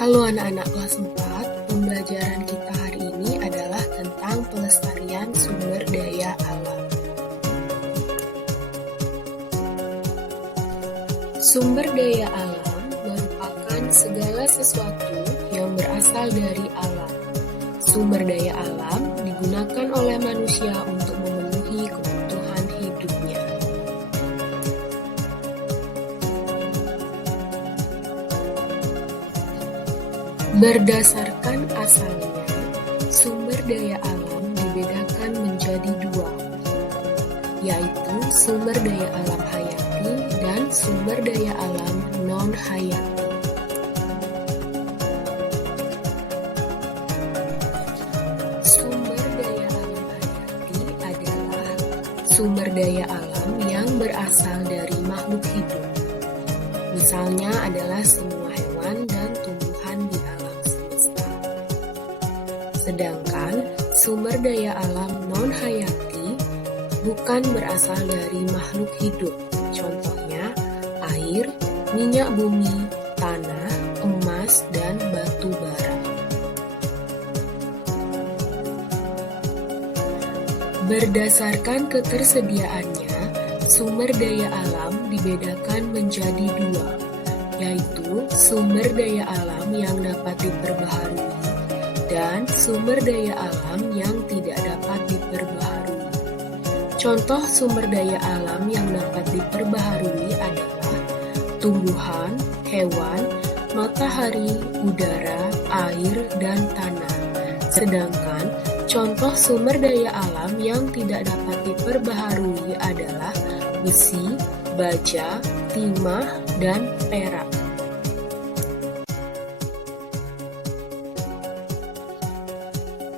Halo anak-anak kelas 4, pembelajaran kita hari ini adalah tentang pelestarian sumber daya alam. Sumber daya alam merupakan segala sesuatu yang berasal dari alam. Sumber daya alam digunakan oleh manusia untuk memenuhi kebutuhan hidupnya. Berdasarkan asalnya, sumber daya alam dibedakan menjadi dua, yaitu sumber daya alam hayati dan sumber daya alam non-hayati. Sumber daya alam hayati adalah sumber daya alam yang berasal dari makhluk hidup. Misalnya adalah semua hewan dan tumbuhan di alam semesta. Sedangkan sumber daya alam non-hayati bukan berasal dari makhluk hidup. Contohnya air, minyak bumi, tanah, emas, dan batu bara. Berdasarkan ketersediaannya, sumber daya alam dibedakan menjadi dua, yaitu sumber daya alam yang dapat diperbaharui dan sumber daya alam yang tidak dapat diperbaharui. Contoh sumber daya alam yang dapat diperbaharui adalah tumbuhan, hewan, matahari, udara, air, dan tanah. Sedangkan contoh sumber daya alam yang tidak dapat diperbaharui adalah besi, baja, timah, dan perak.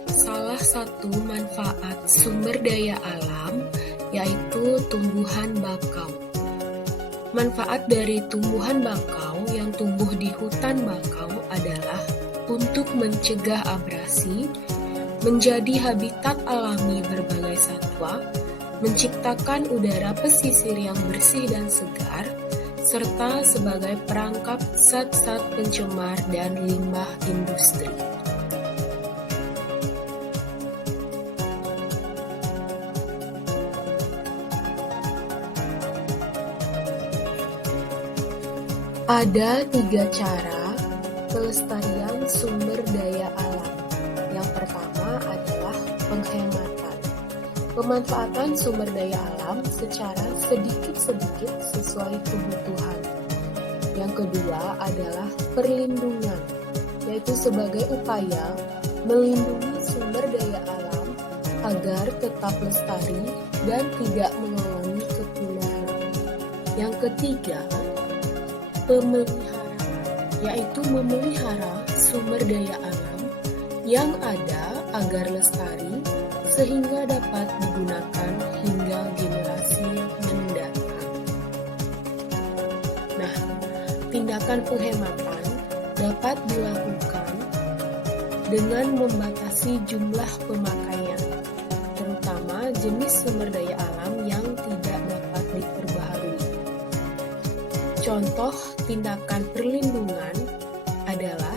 Salah satu manfaat sumber daya alam yaitu tumbuhan bakau. Manfaat dari tumbuhan bakau yang tumbuh di hutan bakau adalah untuk mencegah abrasi, menjadi habitat alami berbagai satwa, menciptakan udara pesisir yang bersih dan segar, serta sebagai perangkap zat-zat pencemar dan limbah industri. Ada 3 cara pelestarian sumber daya alam. Yang pertama adalah penghematan. Pemanfaatan sumber daya alam secara sedikit-sedikit sesuai kebutuhan. Yang kedua adalah perlindungan, yaitu sebagai upaya melindungi sumber daya alam agar tetap lestari dan tidak mengalami kepunahan. Yang ketiga, pemeliharaan, yaitu memelihara sumber daya alam yang ada agar lestari sehingga dapat digunakan hingga generasi mendatang. Nah, tindakan penghematan dapat dilakukan dengan membatasi jumlah pemakaian, terutama jenis sumber daya alam yang tidak dapat diperbaharui. Contoh tindakan perlindungan adalah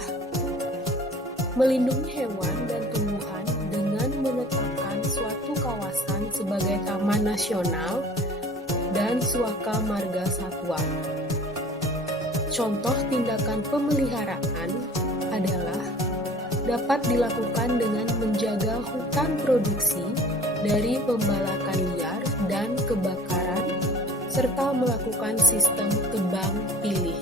melindungi hewan dan tumbuhan dengan menetapkan suatu kawasan sebagai taman nasional dan suaka marga satwa. Contoh tindakan pemeliharaan adalah dapat dilakukan dengan menjaga hutan produksi dari pembalakan liar dan kebakaran, serta melakukan sistem tebang pilih.